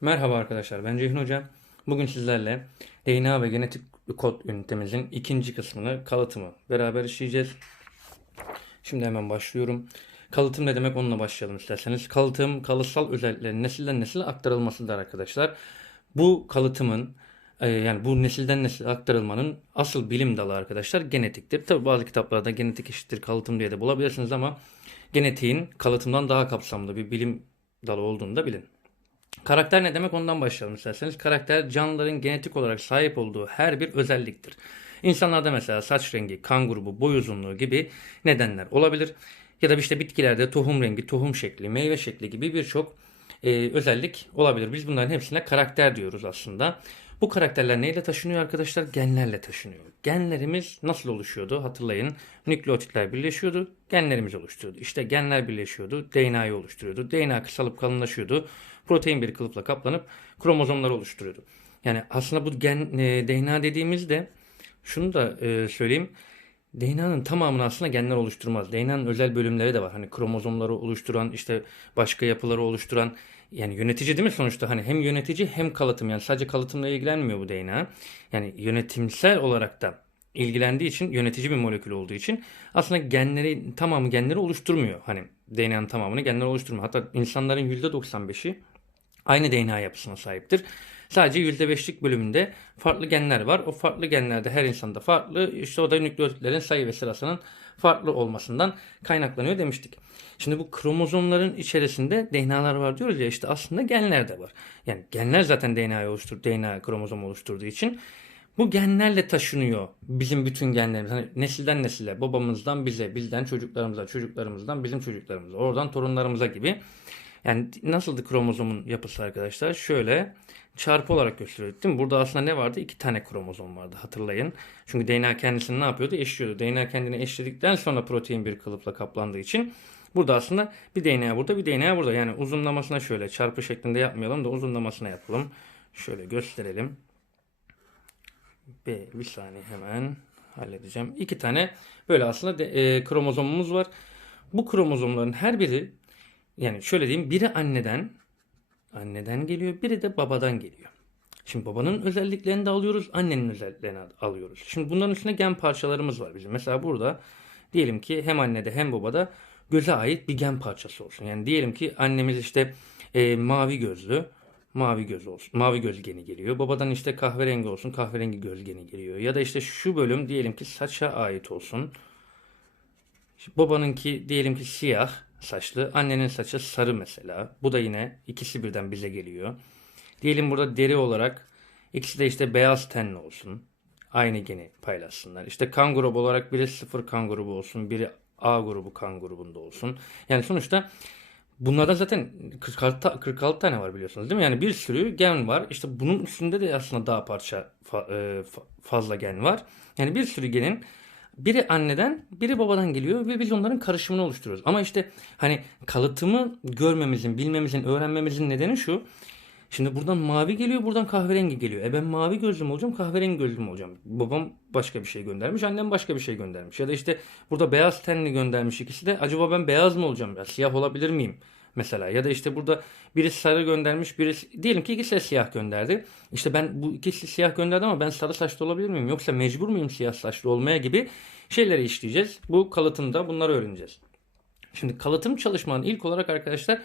Merhaba arkadaşlar, ben Ceyhun Hoca. Bugün sizlerle DNA ve genetik kod ünitemizin ikinci kısmını, kalıtımı beraber işleyeceğiz. Şimdi hemen başlıyorum. Kalıtım ne demek onunla başlayalım isterseniz. Kalıtım, kalıtsal özelliklerin nesilden nesile aktarılmasıdır arkadaşlar. Bu kalıtımın e, yani bu nesilden nesile aktarılmanın asıl bilim dalı arkadaşlar genetiktir. Tabi bazı kitaplarda genetik eşittir kalıtım diye de bulabilirsiniz ama genetiğin kalıtımdan daha kapsamlı bir bilim dalı olduğunu da bilin. Karakter ne demek ondan başlayalım isterseniz. Karakter canlıların genetik olarak sahip olduğu her bir özelliktir. İnsanlarda mesela saç rengi, kan grubu, boy uzunluğu gibi nedenler olabilir. Ya da işte bitkilerde tohum rengi, tohum şekli, meyve şekli gibi birçok e, özellik olabilir. Biz bunların hepsine karakter diyoruz aslında. Bu karakterler neyle taşınıyor arkadaşlar? Genlerle taşınıyor. Genlerimiz nasıl oluşuyordu? Hatırlayın. Nükleotitler birleşiyordu. Genlerimiz oluşturuyordu. İşte genler birleşiyordu. DNA'yı oluşturuyordu. DNA kısalıp kalınlaşıyordu. Protein bir kılıfla kaplanıp kromozomları oluşturuyordu. Yani aslında bu gen, e, DNA dediğimizde şunu da e, söyleyeyim. DNA'nın tamamını aslında genler oluşturmaz. DNA'nın özel bölümleri de var. Hani kromozomları oluşturan, işte başka yapıları oluşturan yani yönetici değil mi sonuçta? Hani hem yönetici hem kalıtım. Yani sadece kalıtımla ilgilenmiyor bu DNA. Yani yönetimsel olarak da ilgilendiği için yönetici bir molekül olduğu için aslında genleri tamamı genleri oluşturmuyor. Hani DNA'nın tamamını genler oluşturmuyor. Hatta insanların %95'i aynı DNA yapısına sahiptir. Sadece %5'lik bölümünde farklı genler var. O farklı genlerde her insanda farklı. İşte o da nükleotitlerin sayı ve sırasının farklı olmasından kaynaklanıyor demiştik. Şimdi bu kromozomların içerisinde DNA'lar var diyoruz ya işte aslında genler de var. Yani genler zaten DNA'yı oluştur, DNA kromozom oluşturduğu için bu genlerle taşınıyor bizim bütün genlerimiz. Hani nesilden nesile, babamızdan bize, bizden çocuklarımıza, çocuklarımızdan bizim çocuklarımıza, oradan torunlarımıza gibi. Yani nasıldı kromozomun yapısı arkadaşlar? Şöyle çarpı olarak gösteriyorduk değil mi? Burada aslında ne vardı? İki tane kromozom vardı hatırlayın. Çünkü DNA kendisini ne yapıyordu? Eşliyordu. DNA kendini eşledikten sonra protein bir kılıfla kaplandığı için burada aslında bir DNA burada bir DNA burada. Yani uzunlamasına şöyle çarpı şeklinde yapmayalım da uzunlamasına yapalım. Şöyle gösterelim. Bir, bir saniye hemen halledeceğim. İki tane böyle aslında de, e, kromozomumuz var. Bu kromozomların her biri yani şöyle diyeyim biri anneden anneden geliyor biri de babadan geliyor. Şimdi babanın özelliklerini de alıyoruz annenin özelliklerini alıyoruz. Şimdi bunların üstüne gen parçalarımız var bizim. Mesela burada diyelim ki hem annede hem babada göze ait bir gen parçası olsun. Yani diyelim ki annemiz işte e, mavi gözlü mavi göz olsun. Mavi göz geni geliyor. Babadan işte kahverengi olsun. Kahverengi göz geni geliyor. Ya da işte şu bölüm diyelim ki saça ait olsun. Şimdi babanınki diyelim ki siyah saçlı. Annenin saçı sarı mesela. Bu da yine ikisi birden bize geliyor. Diyelim burada deri olarak ikisi de işte beyaz tenli olsun. Aynı geni paylaşsınlar. İşte kan grubu olarak biri sıfır kan grubu olsun. Biri A grubu kan grubunda olsun. Yani sonuçta Bunlardan zaten 46, 46 tane var biliyorsunuz değil mi? Yani bir sürü gen var. İşte bunun üstünde de aslında daha parça e, fazla gen var. Yani bir sürü genin biri anneden biri babadan geliyor ve biz onların karışımını oluşturuyoruz. Ama işte hani kalıtımı görmemizin, bilmemizin, öğrenmemizin nedeni şu. Şimdi buradan mavi geliyor, buradan kahverengi geliyor. E ben mavi gözlüm olacağım, kahverengi gözlüm olacağım. Babam başka bir şey göndermiş, annem başka bir şey göndermiş. Ya da işte burada beyaz tenli göndermiş ikisi de. Acaba ben beyaz mı olacağım? Ya siyah olabilir miyim? Mesela ya da işte burada birisi sarı göndermiş, birisi diyelim ki ikisi de siyah gönderdi. İşte ben bu ikisi siyah gönderdi ama ben sarı saçlı olabilir miyim? Yoksa mecbur muyum siyah saçlı olmaya gibi şeyleri işleyeceğiz. Bu kalıtımda bunları öğreneceğiz. Şimdi kalıtım çalışmanın ilk olarak arkadaşlar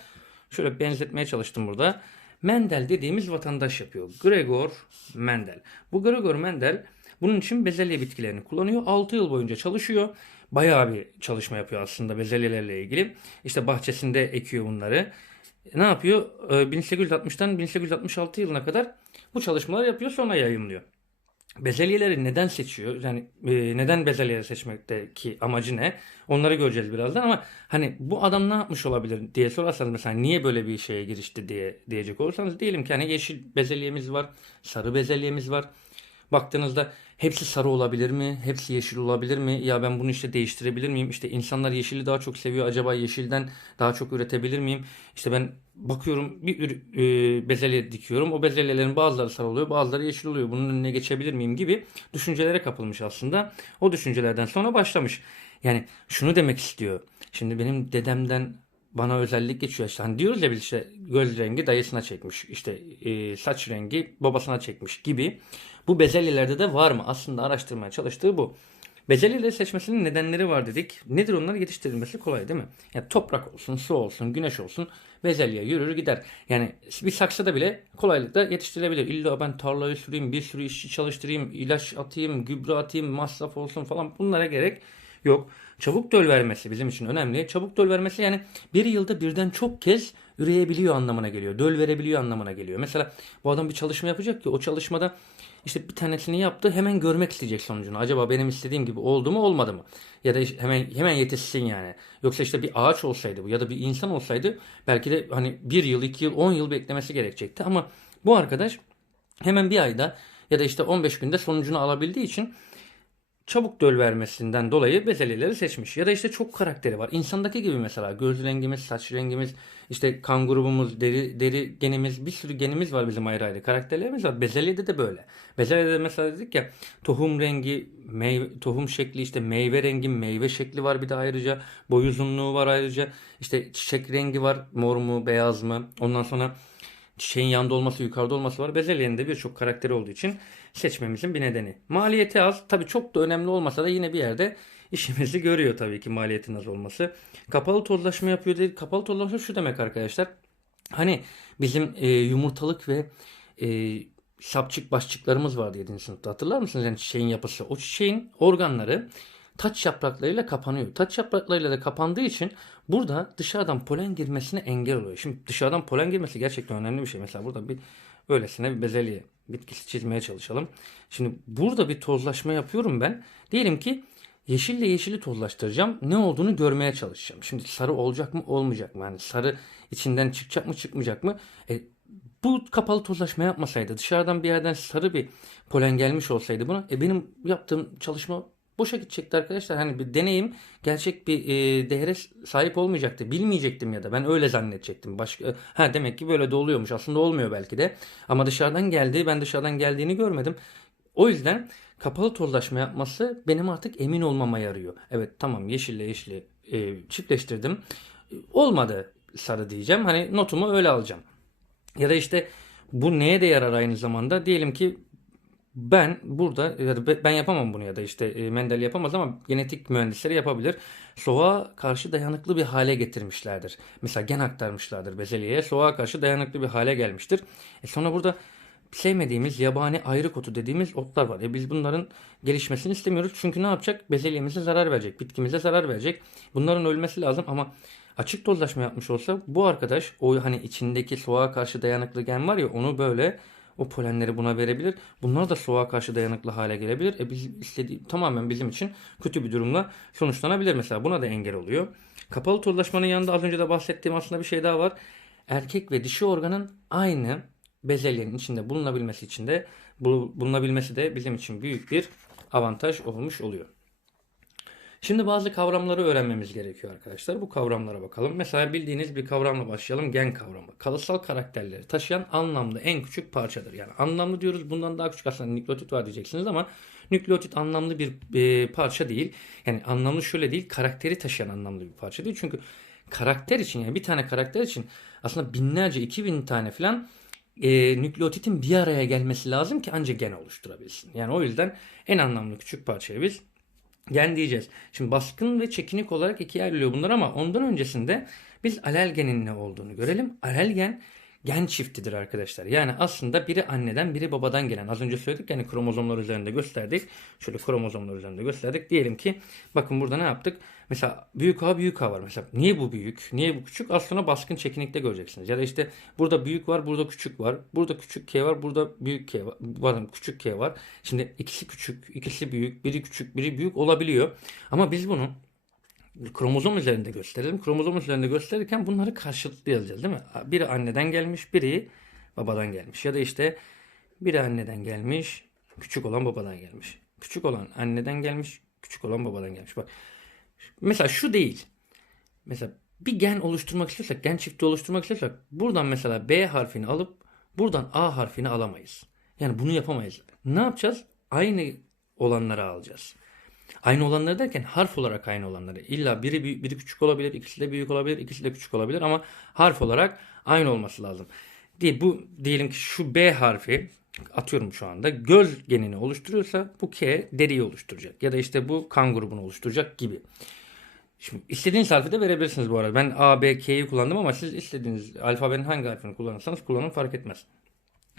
şöyle benzetmeye çalıştım burada. Mendel dediğimiz vatandaş yapıyor. Gregor Mendel. Bu Gregor Mendel bunun için bezelye bitkilerini kullanıyor. 6 yıl boyunca çalışıyor. Bayağı bir çalışma yapıyor aslında bezelyelerle ilgili. İşte bahçesinde ekiyor bunları. Ne yapıyor? 1860'tan 1866 yılına kadar bu çalışmalar yapıyor sonra yayınlıyor. Bezelyeleri neden seçiyor? Yani e, neden bezelyeleri seçmekteki amacı ne? Onları göreceğiz birazdan ama hani bu adam ne yapmış olabilir diye sorarsanız mesela niye böyle bir şeye girişti diye diyecek olursanız diyelim ki hani yeşil bezelyemiz var, sarı bezelyemiz var. Baktığınızda hepsi sarı olabilir mi? Hepsi yeşil olabilir mi? Ya ben bunu işte değiştirebilir miyim? İşte insanlar yeşili daha çok seviyor. Acaba yeşilden daha çok üretebilir miyim? İşte ben bakıyorum bir e, bezelye dikiyorum. O bezelyelerin bazıları sarı oluyor, bazıları yeşil oluyor. Bunun önüne geçebilir miyim gibi düşüncelere kapılmış aslında. O düşüncelerden sonra başlamış. Yani şunu demek istiyor. Şimdi benim dedemden bana özellik geçiyor. İşte hani diyoruz ya işte göz rengi dayısına çekmiş. işte e, saç rengi babasına çekmiş gibi. Bu bezelyelerde de var mı? Aslında araştırmaya çalıştığı bu. Bezelyeleri seçmesinin nedenleri var dedik. Nedir onlar? Yetiştirilmesi kolay değil mi? Yani toprak olsun, su olsun, güneş olsun bezelye yürür gider. Yani bir saksıda bile kolaylıkla yetiştirilebilir. İlla ben tarlayı süreyim, bir sürü işçi çalıştırayım, ilaç atayım, gübre atayım, masraf olsun falan bunlara gerek yok. Çabuk döl vermesi bizim için önemli. Çabuk döl vermesi yani bir yılda birden çok kez üreyebiliyor anlamına geliyor. Döl verebiliyor anlamına geliyor. Mesela bu adam bir çalışma yapacak ki o çalışmada işte bir tanesini yaptı hemen görmek isteyecek sonucunu. Acaba benim istediğim gibi oldu mu olmadı mı? Ya da işte hemen hemen yetişsin yani. Yoksa işte bir ağaç olsaydı bu ya da bir insan olsaydı belki de hani bir yıl, iki yıl, on yıl beklemesi gerekecekti. Ama bu arkadaş hemen bir ayda ya da işte 15 günde sonucunu alabildiği için çabuk döl vermesinden dolayı bezelyeleri seçmiş. Ya da işte çok karakteri var. İnsandaki gibi mesela göz rengimiz, saç rengimiz, işte kan grubumuz, deri, deri genimiz, bir sürü genimiz var bizim ayrı ayrı. Karakterlerimiz var. Bezelyede de böyle. Bezelyede de mesela dedik ya tohum rengi, meyve, tohum şekli, işte meyve rengi, meyve şekli var bir de ayrıca. Boy uzunluğu var ayrıca. İşte çiçek rengi var. Mor mu, beyaz mı? Ondan sonra çiçeğin yanda olması, yukarıda olması var. Bezelyenin de birçok karakteri olduğu için seçmemizin bir nedeni. Maliyeti az. Tabii çok da önemli olmasa da yine bir yerde işimizi görüyor tabii ki maliyetin az olması. Kapalı tozlaşma yapıyor dedik. Kapalı tozlaşma şu demek arkadaşlar. Hani bizim e, yumurtalık ve e, sapçık başçıklarımız vardı 7. sınıfta hatırlar mısınız? Yani çiçeğin yapısı. O çiçeğin organları taç yapraklarıyla kapanıyor. Taç yapraklarıyla da kapandığı için burada dışarıdan polen girmesine engel oluyor. Şimdi dışarıdan polen girmesi gerçekten önemli bir şey. Mesela burada bir böylesine bir bezelye bitkisi çizmeye çalışalım. Şimdi burada bir tozlaşma yapıyorum ben. Diyelim ki yeşille yeşili tozlaştıracağım. Ne olduğunu görmeye çalışacağım. Şimdi sarı olacak mı olmayacak mı? Yani sarı içinden çıkacak mı çıkmayacak mı? E, bu kapalı tozlaşma yapmasaydı dışarıdan bir yerden sarı bir polen gelmiş olsaydı buna e, benim yaptığım çalışma boşa gidecekti arkadaşlar. Hani bir deneyim gerçek bir e, değere sahip olmayacaktı. Bilmeyecektim ya da ben öyle zannedecektim. Başka ha demek ki böyle de oluyormuş. Aslında olmuyor belki de. Ama dışarıdan geldi. Ben dışarıdan geldiğini görmedim. O yüzden kapalı tozlaşma yapması benim artık emin olmama yarıyor. Evet tamam yeşille yeşili e, çiftleştirdim. Olmadı sarı diyeceğim. Hani notumu öyle alacağım. Ya da işte bu neye de yarar aynı zamanda? Diyelim ki ben burada ben yapamam bunu ya da işte e, Mendel yapamaz ama genetik mühendisleri yapabilir. Soğuğa karşı dayanıklı bir hale getirmişlerdir. Mesela gen aktarmışlardır bezelyeye. Soğuğa karşı dayanıklı bir hale gelmiştir. E sonra burada sevmediğimiz yabani ayrık otu dediğimiz otlar var. E biz bunların gelişmesini istemiyoruz. Çünkü ne yapacak? Bezelyemize zarar verecek. Bitkimize zarar verecek. Bunların ölmesi lazım ama açık tozlaşma yapmış olsa bu arkadaş o hani içindeki soğuğa karşı dayanıklı gen var ya onu böyle o polenleri buna verebilir. Bunlar da soğuğa karşı dayanıklı hale gelebilir. E biz istediği tamamen bizim için kötü bir durumla sonuçlanabilir mesela. Buna da engel oluyor. Kapalı tozlaşmanın yanında az önce de bahsettiğim aslında bir şey daha var. Erkek ve dişi organın aynı bezelyenin içinde bulunabilmesi için de bulunabilmesi de bizim için büyük bir avantaj olmuş oluyor. Şimdi bazı kavramları öğrenmemiz gerekiyor arkadaşlar. Bu kavramlara bakalım. Mesela bildiğiniz bir kavramla başlayalım. Gen kavramı. Kalıtsal karakterleri taşıyan anlamlı en küçük parçadır. Yani anlamlı diyoruz. Bundan daha küçük aslında nükleotit var diyeceksiniz ama nükleotit anlamlı bir e, parça değil. Yani anlamlı şöyle değil. Karakteri taşıyan anlamlı bir parça değil. Çünkü karakter için yani bir tane karakter için aslında binlerce, iki bin tane falan e, nükleotitin bir araya gelmesi lazım ki ancak gen oluşturabilsin. Yani o yüzden en anlamlı küçük parçaya biz gen diyeceğiz. Şimdi baskın ve çekinik olarak ikiye ayrılıyor bunlar ama ondan öncesinde biz alelgenin ne olduğunu görelim. Alelgen gen çiftidir arkadaşlar. Yani aslında biri anneden biri babadan gelen. Az önce söyledik yani kromozomlar üzerinde gösterdik. Şöyle kromozomlar üzerinde gösterdik. Diyelim ki bakın burada ne yaptık? Mesela büyük A büyük A var. Mesela niye bu büyük? Niye bu küçük? Az sonra baskın çekinikte göreceksiniz. Ya da işte burada büyük var, burada küçük var. Burada küçük K var, burada büyük K var. Pardon küçük K var. Şimdi ikisi küçük, ikisi büyük, biri küçük, biri büyük olabiliyor. Ama biz bunu kromozom üzerinde gösterelim. Kromozom üzerinde gösterirken bunları karşılıklı yazacağız değil mi? Biri anneden gelmiş, biri babadan gelmiş. Ya da işte biri anneden gelmiş, küçük olan babadan gelmiş. Küçük olan anneden gelmiş, küçük olan babadan gelmiş. Bak mesela şu değil. Mesela bir gen oluşturmak istiyorsak, gen çifti oluşturmak istiyorsak buradan mesela B harfini alıp buradan A harfini alamayız. Yani bunu yapamayız. Ne yapacağız? Aynı olanları alacağız. Aynı olanları derken harf olarak aynı olanları. İlla biri biri küçük olabilir, ikisi de büyük olabilir, ikisi de küçük olabilir ama harf olarak aynı olması lazım. Diye bu diyelim ki şu B harfi atıyorum şu anda göz genini oluşturuyorsa bu K deriyi oluşturacak ya da işte bu kan grubunu oluşturacak gibi. Şimdi istediğiniz harfi de verebilirsiniz bu arada. Ben A, B, K'yi kullandım ama siz istediğiniz alfabenin hangi harfini kullanırsanız kullanın fark etmez.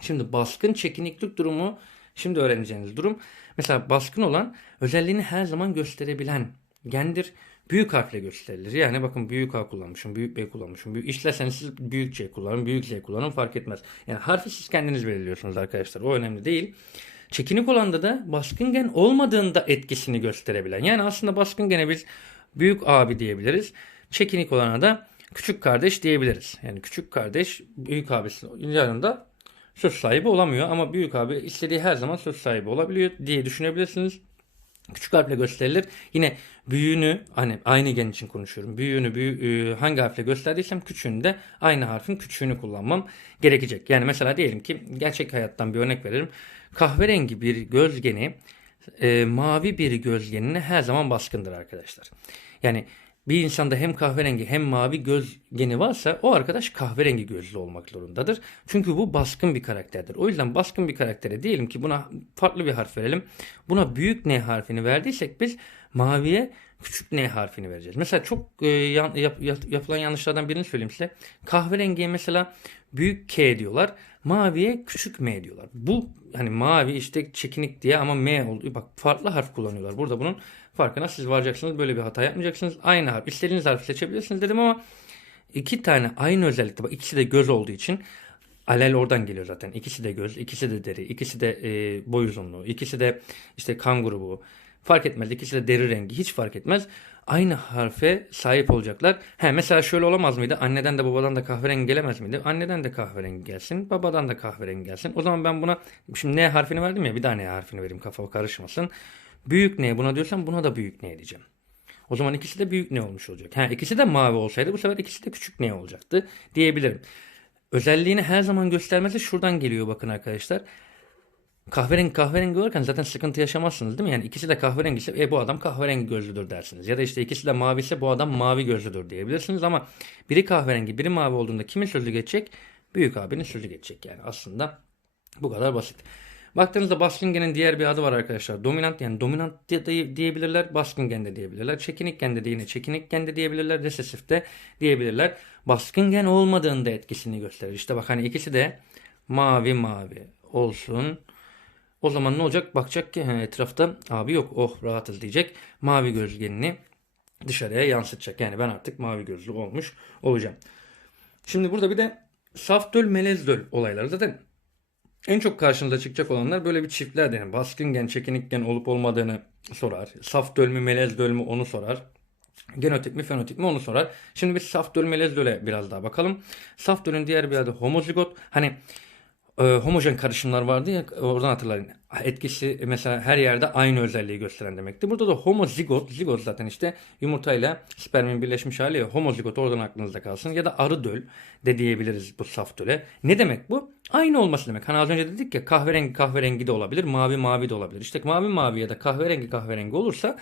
Şimdi baskın çekiniklik durumu şimdi öğreneceğiniz durum. Mesela baskın olan özelliğini her zaman gösterebilen gendir. Büyük harfle gösterilir. Yani bakın büyük A kullanmışım, büyük B kullanmışım. Büyük, işlerseniz siz büyük C kullanın, büyük Z kullanın fark etmez. Yani harfi siz kendiniz belirliyorsunuz arkadaşlar. O önemli değil. Çekinik olanda da baskın gen olmadığında etkisini gösterebilen. Yani aslında baskın gene biz büyük abi diyebiliriz. Çekinik olana da küçük kardeş diyebiliriz. Yani küçük kardeş büyük abisinin yanında söz sahibi olamıyor ama büyük abi istediği her zaman söz sahibi olabiliyor diye düşünebilirsiniz. Küçük harfle gösterilir. Yine büyüğünü hani aynı gen için konuşuyorum. Büyüğünü büyü, e, hangi harfle gösterdiysem küçüğünü de aynı harfin küçüğünü kullanmam gerekecek. Yani mesela diyelim ki gerçek hayattan bir örnek veririm. Kahverengi bir gözgeni e, mavi bir gözgenine her zaman baskındır arkadaşlar. Yani bir insanda hem kahverengi hem mavi gözgeni varsa o arkadaş kahverengi gözlü olmak zorundadır. Çünkü bu baskın bir karakterdir. O yüzden baskın bir karaktere diyelim ki buna farklı bir harf verelim. Buna büyük N harfini verdiysek biz maviye küçük N harfini vereceğiz. Mesela çok e, yap, yap, yapılan yanlışlardan birini söyleyeyim size. Kahverengiye mesela büyük K diyorlar. Maviye küçük M diyorlar. Bu hani mavi işte çekinik diye ama M oldu. Bak farklı harf kullanıyorlar. Burada bunun farkına siz varacaksınız. Böyle bir hata yapmayacaksınız. Aynı harf. İstediğiniz harfi seçebilirsiniz dedim ama iki tane aynı özellikte. Bak ikisi de göz olduğu için alel oradan geliyor zaten. İkisi de göz, ikisi de deri, ikisi de e, boy uzunluğu, ikisi de işte kan grubu. Fark etmez. İkisi de deri rengi. Hiç fark etmez. Aynı harfe sahip olacaklar. He, mesela şöyle olamaz mıydı? Anneden de babadan da kahverengi gelemez miydi? Anneden de kahverengi gelsin. Babadan da kahverengi gelsin. O zaman ben buna şimdi N harfini verdim ya bir daha N harfini vereyim kafa karışmasın. Büyük N buna diyorsam buna da büyük N diyeceğim. O zaman ikisi de büyük ne olmuş olacak. Ha, ikisi de mavi olsaydı bu sefer ikisi de küçük ne olacaktı diyebilirim. Özelliğini her zaman göstermesi şuradan geliyor bakın arkadaşlar. Kahverengi kahverengi olurken zaten sıkıntı yaşamazsınız değil mi? Yani ikisi de kahverengi ise e, bu adam kahverengi gözlüdür dersiniz. Ya da işte ikisi de mavi ise bu adam mavi gözlüdür diyebilirsiniz ama biri kahverengi biri mavi olduğunda kimin sözü geçecek? Büyük abinin sözü geçecek yani aslında bu kadar basit. Baktığınızda baskın genin diğer bir adı var arkadaşlar. Dominant yani dominant diye, diyebilirler. Baskın gen de diyebilirler. Çekinik gen de yine çekinik gen de diyebilirler. Resesif de diyebilirler. Baskın gen olmadığında etkisini gösterir. İşte bak hani ikisi de mavi mavi olsun. O zaman ne olacak? Bakacak ki he, etrafta abi yok oh rahatız diyecek. Mavi gözgenini dışarıya yansıtacak. Yani ben artık mavi gözlü olmuş olacağım. Şimdi burada bir de saf döl melez döl olayları zaten en çok karşınıza çıkacak olanlar böyle bir çiftler yani baskın gen, çekinik gen olup olmadığını sorar. Saf döl mü, melez döl mü onu sorar. Genotip mi, fenotip mi onu sorar. Şimdi biz saf döl, melez döle biraz daha bakalım. Saf dölün diğer bir adı homozigot. Hani e, homojen karışımlar vardı ya oradan hatırlayın. Etkisi mesela her yerde aynı özelliği gösteren demekti. Burada da homozigot, zigot zaten işte yumurtayla spermin birleşmiş hali ya homozigot oradan aklınızda kalsın. Ya da arı döl de diyebiliriz bu saf döle. Ne demek bu? Aynı olması demek. Hani az önce dedik ya kahverengi kahverengi de olabilir, mavi mavi de olabilir. İşte mavi mavi ya da kahverengi kahverengi olursa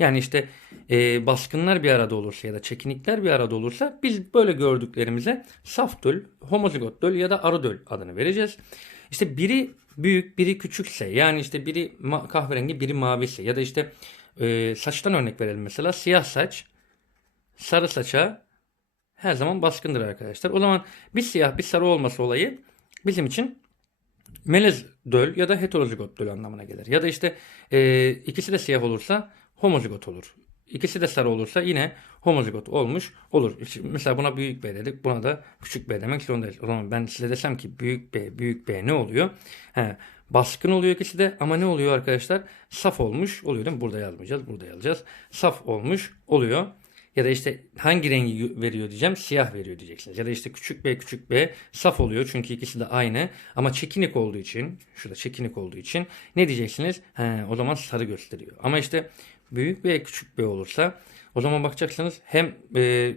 yani işte e, baskınlar bir arada olursa ya da çekinikler bir arada olursa biz böyle gördüklerimize saf döl, homozigot döl ya da arı döl adını vereceğiz. İşte biri büyük biri küçükse yani işte biri kahverengi biri maviyse ya da işte e, saçtan örnek verelim mesela siyah saç sarı saça her zaman baskındır arkadaşlar. O zaman bir siyah bir sarı olması olayı bizim için melez döl ya da heterozigot döl anlamına gelir. Ya da işte e, ikisi de siyah olursa homozigot olur. İkisi de sarı olursa yine homozigot olmuş olur. Mesela buna büyük B dedik. Buna da küçük B demek zorundayız. O zaman ben size desem ki büyük B, büyük B ne oluyor? He, baskın oluyor ikisi de ama ne oluyor arkadaşlar? Saf olmuş oluyor değil mi? Burada yazmayacağız. Burada yazacağız. Saf olmuş oluyor. Ya da işte hangi rengi veriyor diyeceğim. Siyah veriyor diyeceksiniz. Ya da işte küçük b küçük b saf oluyor. Çünkü ikisi de aynı. Ama çekinik olduğu için şurada çekinik olduğu için ne diyeceksiniz? He, o zaman sarı gösteriyor. Ama işte büyük B küçük B olursa o zaman bakacaksınız hem e,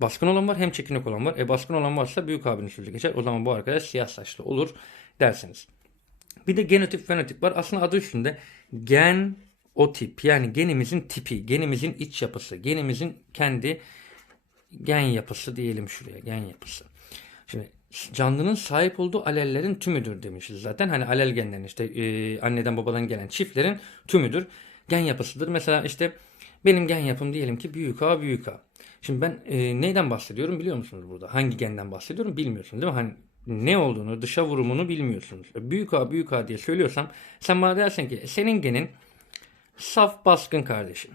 baskın olan var hem çekinik olan var. E baskın olan varsa büyük abinin sözü geçer. O zaman bu arkadaş siyah saçlı olur dersiniz. Bir de genotip fenotip var. Aslında adı üstünde gen o tip yani genimizin tipi, genimizin iç yapısı, genimizin kendi gen yapısı diyelim şuraya gen yapısı. Şimdi canlının sahip olduğu alellerin tümüdür demişiz zaten. Hani alel genlerin işte e, anneden babadan gelen çiftlerin tümüdür. Gen yapısıdır. Mesela işte benim gen yapım diyelim ki büyük A büyük A. Şimdi ben e, neyden bahsediyorum biliyor musunuz burada? Hangi genden bahsediyorum bilmiyorsunuz değil mi? Hani ne olduğunu, dışa vurumunu bilmiyorsunuz. E, Büyük A büyük A diye söylüyorsam sen bana dersin ki senin genin saf baskın kardeşim.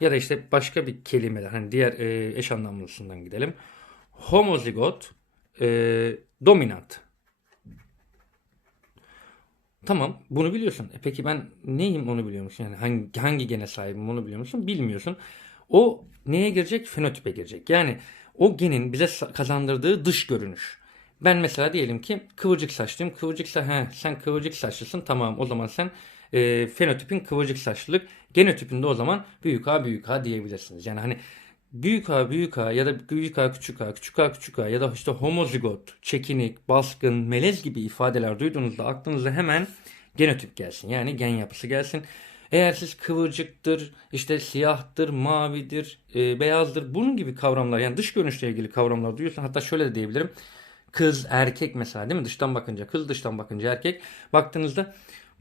Ya da işte başka bir kelimeler hani diğer e, eş anlamlısından gidelim. Homozigot e, dominant. Tamam bunu biliyorsun. E peki ben neyim onu biliyor musun? Yani hangi, hangi gene sahibim onu biliyor musun? Bilmiyorsun. O neye girecek? Fenotipe girecek. Yani o genin bize kazandırdığı dış görünüş. Ben mesela diyelim ki kıvırcık saçlıyım. Kıvırcık sa he, sen kıvırcık saçlısın. Tamam o zaman sen e, fenotipin kıvırcık saçlılık. Genotipinde o zaman büyük A büyük A diyebilirsiniz. Yani hani büyük A büyük A ya da büyük A küçük A küçük A küçük A ya da işte homozigot, çekinik, baskın, melez gibi ifadeler duyduğunuzda aklınıza hemen genotip gelsin. Yani gen yapısı gelsin. Eğer siz kıvırcıktır, işte siyahtır, mavidir, e, beyazdır bunun gibi kavramlar yani dış görünüşle ilgili kavramlar duyuyorsan hatta şöyle de diyebilirim. Kız, erkek mesela değil mi? Dıştan bakınca kız, dıştan bakınca erkek. Baktığınızda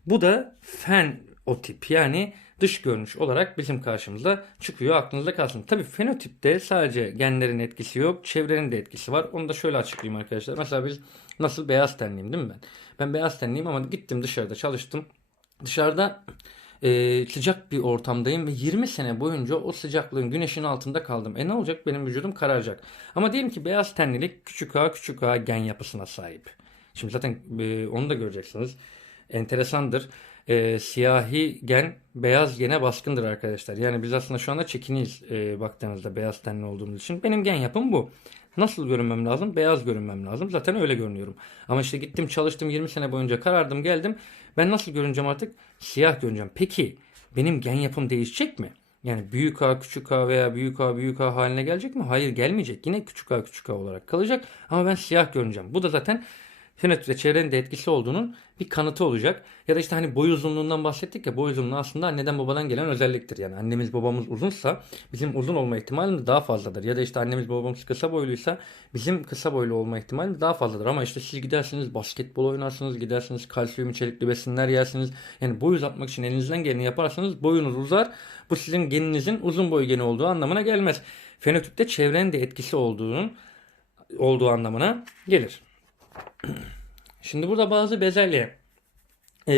bu da fen o tip yani dış görünüş olarak bizim karşımıza çıkıyor. Aklınızda kalsın. Tabii fenotipte sadece genlerin etkisi yok. Çevrenin de etkisi var. Onu da şöyle açıklayayım arkadaşlar. Mesela biz nasıl beyaz tenliyim değil mi ben? Ben beyaz tenliyim ama gittim dışarıda çalıştım. Dışarıda e, sıcak bir ortamdayım ve 20 sene boyunca o sıcaklığın güneşin altında kaldım. E ne olacak? Benim vücudum kararacak. Ama diyelim ki beyaz tenlilik küçük a küçük a gen yapısına sahip. Şimdi zaten e, onu da göreceksiniz. Enteresandır. E, siyahi gen beyaz gene baskındır arkadaşlar. Yani biz aslında şu anda çekiniyiz e, baktığınızda beyaz tenli olduğumuz için. Benim gen yapım bu. Nasıl görünmem lazım? Beyaz görünmem lazım. Zaten öyle görünüyorum. Ama işte gittim çalıştım 20 sene boyunca karardım geldim. Ben nasıl görüneceğim artık? Siyah görüneceğim. Peki benim gen yapım değişecek mi? Yani büyük A küçük A veya büyük A büyük A haline gelecek mi? Hayır gelmeyecek. Yine küçük A küçük A olarak kalacak. Ama ben siyah görüneceğim. Bu da zaten fenotip ve çevrenin de etkisi olduğunun bir kanıtı olacak. Ya da işte hani boy uzunluğundan bahsettik ya boy uzunluğu aslında anneden babadan gelen özelliktir. Yani annemiz babamız uzunsa bizim uzun olma ihtimalimiz daha fazladır. Ya da işte annemiz babamız kısa boyluysa bizim kısa boylu olma ihtimalimiz daha fazladır. Ama işte siz gidersiniz basketbol oynarsınız, gidersiniz kalsiyum içerikli besinler yersiniz. Yani boy uzatmak için elinizden geleni yaparsanız boyunuz uzar. Bu sizin geninizin uzun boy geni olduğu anlamına gelmez. Fenotipte çevrenin de etkisi olduğunun olduğu anlamına gelir. Şimdi burada bazı bezelye e,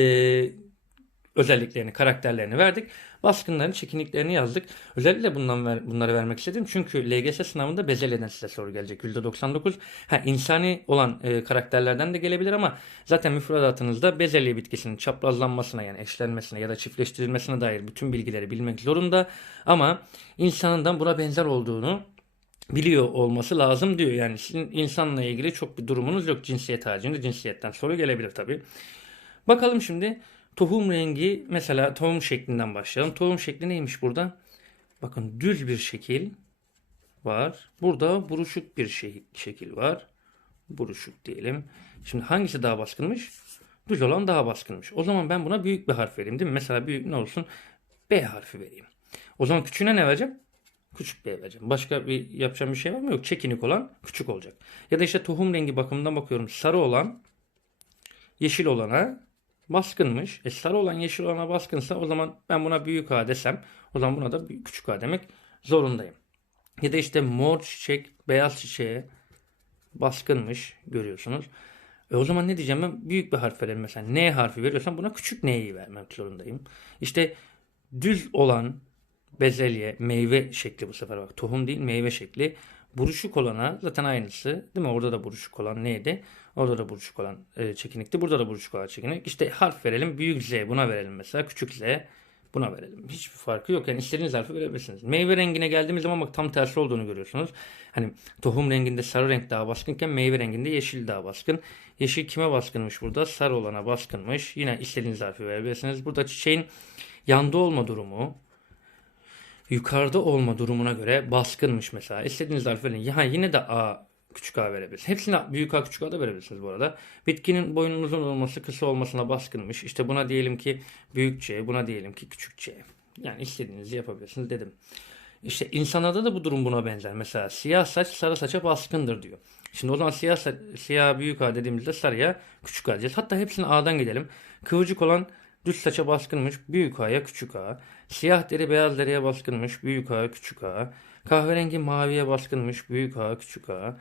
özelliklerini, karakterlerini verdik. Baskınlarını, çekinliklerini yazdık. Özellikle bundan ver, bunları vermek istedim. Çünkü LGS sınavında bezelyeden size soru gelecek. %99. Ha, insani olan e, karakterlerden de gelebilir ama zaten müfredatınızda bezelye bitkisinin çaprazlanmasına yani eşlenmesine ya da çiftleştirilmesine dair bütün bilgileri bilmek zorunda. Ama insanın da buna benzer olduğunu biliyor olması lazım diyor. Yani sizin insanla ilgili çok bir durumunuz yok cinsiyet haricinde. Cinsiyetten soru gelebilir tabii. Bakalım şimdi tohum rengi mesela tohum şeklinden başlayalım. Tohum şekli neymiş burada? Bakın düz bir şekil var. Burada buruşuk bir şey, şekil var. Buruşuk diyelim. Şimdi hangisi daha baskınmış? Düz olan daha baskınmış. O zaman ben buna büyük bir harf vereyim değil mi? Mesela büyük ne olsun? B harfi vereyim. O zaman küçüğüne ne vereceğim? Küçük B vereceğim. Başka bir yapacağım bir şey var mı? Yok. Çekinik olan küçük olacak. Ya da işte tohum rengi bakımından bakıyorum. Sarı olan yeşil olana baskınmış. E sarı olan yeşil olana baskınsa o zaman ben buna büyük A desem o zaman buna da küçük A demek zorundayım. Ya da işte mor çiçek beyaz çiçeğe baskınmış görüyorsunuz. E o zaman ne diyeceğim ben? Büyük bir harf verelim mesela. N harfi veriyorsam buna küçük N'yi vermek zorundayım. İşte düz olan bezelye, meyve şekli bu sefer bak. Tohum değil meyve şekli. Buruşuk olana zaten aynısı. Değil mi? Orada da buruşuk olan neydi? Orada da buruşuk olan e, çekinikti. Burada da buruşuk olan çekinik. İşte harf verelim. Büyük Z buna verelim mesela. Küçük Z buna verelim. Hiçbir farkı yok. Yani istediğiniz harfi verebilirsiniz. Meyve rengine geldiğimiz zaman bak tam tersi olduğunu görüyorsunuz. Hani tohum renginde sarı renk daha baskınken meyve renginde yeşil daha baskın. Yeşil kime baskınmış burada? Sarı olana baskınmış. Yine istediğiniz harfi verebilirsiniz. Burada çiçeğin yanda olma durumu, yukarıda olma durumuna göre baskınmış mesela. İstediğiniz harf verin. Ya yine de A küçük A verebiliriz. Hepsine büyük A küçük A da verebilirsiniz bu arada. Bitkinin boyunun olması kısa olmasına baskınmış. İşte buna diyelim ki büyük C, buna diyelim ki küçük C. Yani istediğinizi yapabilirsiniz dedim. İşte insanlarda da bu durum buna benzer. Mesela siyah saç sarı saça baskındır diyor. Şimdi o zaman siyah, sa- siyah büyük A dediğimizde sarıya küçük A diyeceğiz. Hatta hepsini A'dan gidelim. Kıvırcık olan düz saça baskınmış büyük A'ya küçük A. Siyah deri beyaz deriye baskınmış büyük A küçük A. Kahverengi maviye baskınmış büyük A küçük A.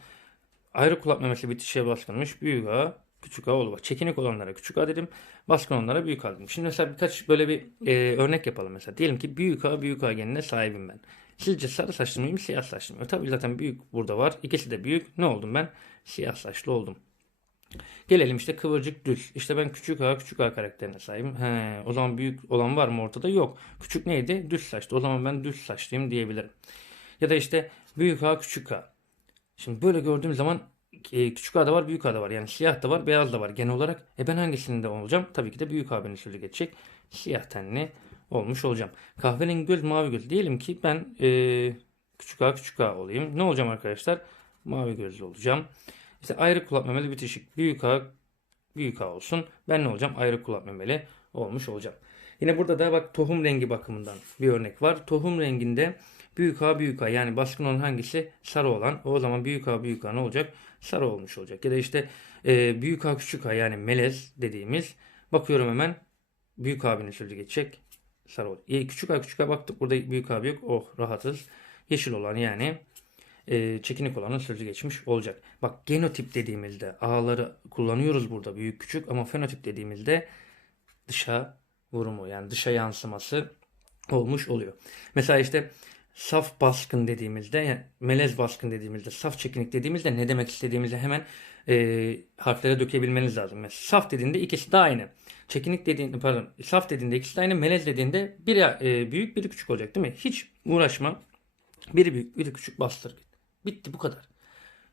Ayrı kulak memesi bitişe baskınmış büyük A küçük A olur. Bak çekinik olanlara küçük A dedim. Baskın olanlara büyük A dedim. Şimdi mesela birkaç böyle bir e, örnek yapalım mesela. Diyelim ki büyük A büyük A genine sahibim ben. Sizce sarı saçlı mıyım siyah saçlı mıyım? E, tabii zaten büyük burada var. İkisi de büyük. Ne oldum ben? Siyah saçlı oldum. Gelelim işte kıvırcık düz. İşte ben küçük A küçük A karakterine sahibim. He, o zaman büyük olan var mı ortada? Yok. Küçük neydi? Düz saçlı. O zaman ben düz saçlıyım diyebilirim. Ya da işte büyük A küçük A. Şimdi böyle gördüğüm zaman e, küçük A da var büyük A da var. Yani siyah da var beyaz da var genel olarak. E ben hangisinde olacağım? Tabii ki de büyük A beni sözü geçecek. Siyah tenli olmuş olacağım. Kahverengi göz mavi göz. Diyelim ki ben e, küçük A küçük A olayım. Ne olacağım arkadaşlar? Mavi gözlü olacağım. İşte ayrı kulak memeli bitişik. Büyük A büyük A olsun. Ben ne olacağım? Ayrı kulak memeli olmuş olacağım. Yine burada da bak tohum rengi bakımından bir örnek var. Tohum renginde büyük A büyük A yani baskın olan hangisi? Sarı olan. O zaman büyük A büyük A ne olacak? Sarı olmuş olacak. Ya da işte e, büyük A küçük A yani melez dediğimiz bakıyorum hemen büyük abinin sözü geçecek. Sarı olacak. E, küçük A küçük A baktık burada büyük A büyük. Oh rahatız. Yeşil olan yani e, çekinik olanın sözü geçmiş olacak. Bak genotip dediğimizde A'ları kullanıyoruz burada büyük küçük ama fenotip dediğimizde dışa vurumu yani dışa yansıması olmuş oluyor. Mesela işte saf baskın dediğimizde yani melez baskın dediğimizde saf çekinik dediğimizde ne demek istediğimizi hemen e, harflere dökebilmeniz lazım. Mesela saf dediğinde ikisi de aynı. Çekinik dediğinde pardon saf dediğinde ikisi de aynı. Melez dediğinde biri e, büyük biri küçük olacak değil mi? Hiç uğraşma. Biri büyük biri küçük bastır. Bitti bu kadar.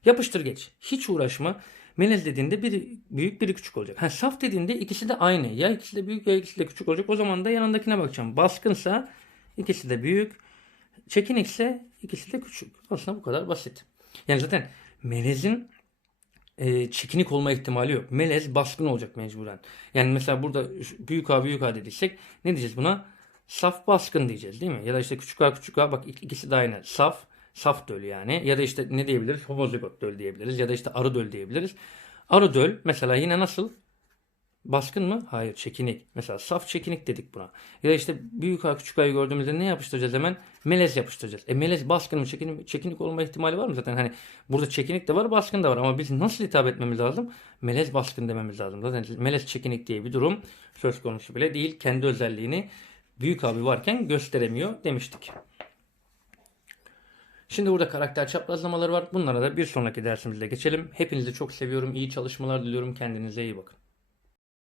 Yapıştır geç. Hiç uğraşma. Melez dediğinde biri büyük biri küçük olacak. Ha, saf dediğinde ikisi de aynı. Ya ikisi de büyük ya ikisi de küçük olacak. O zaman da yanındakine bakacağım. Baskınsa ikisi de büyük. Çekinikse ikisi de küçük. Aslında bu kadar basit. Yani zaten melezin e, çekinik olma ihtimali yok. Melez baskın olacak mecburen. Yani mesela burada büyük A büyük A dediysek ne diyeceğiz buna? Saf baskın diyeceğiz değil mi? Ya da işte küçük A küçük A bak ik- ikisi de aynı. Saf, saf döl yani. Ya da işte ne diyebiliriz? Homozigot döl diyebiliriz. Ya da işte arı döl diyebiliriz. Arı döl mesela yine nasıl? Baskın mı? Hayır çekinik. Mesela saf çekinik dedik buna. Ya işte büyük A küçük A'yı gördüğümüzde ne yapıştıracağız hemen? Melez yapıştıracağız. E melez baskın mı çekinik, çekinik olma ihtimali var mı zaten? Hani burada çekinik de var baskın da var ama biz nasıl hitap etmemiz lazım? Melez baskın dememiz lazım. Zaten melez çekinik diye bir durum söz konusu bile değil. Kendi özelliğini büyük abi varken gösteremiyor demiştik. Şimdi burada karakter çaprazlamaları var. Bunlara da bir sonraki dersimizde geçelim. Hepinizi çok seviyorum. İyi çalışmalar diliyorum. Kendinize iyi bakın.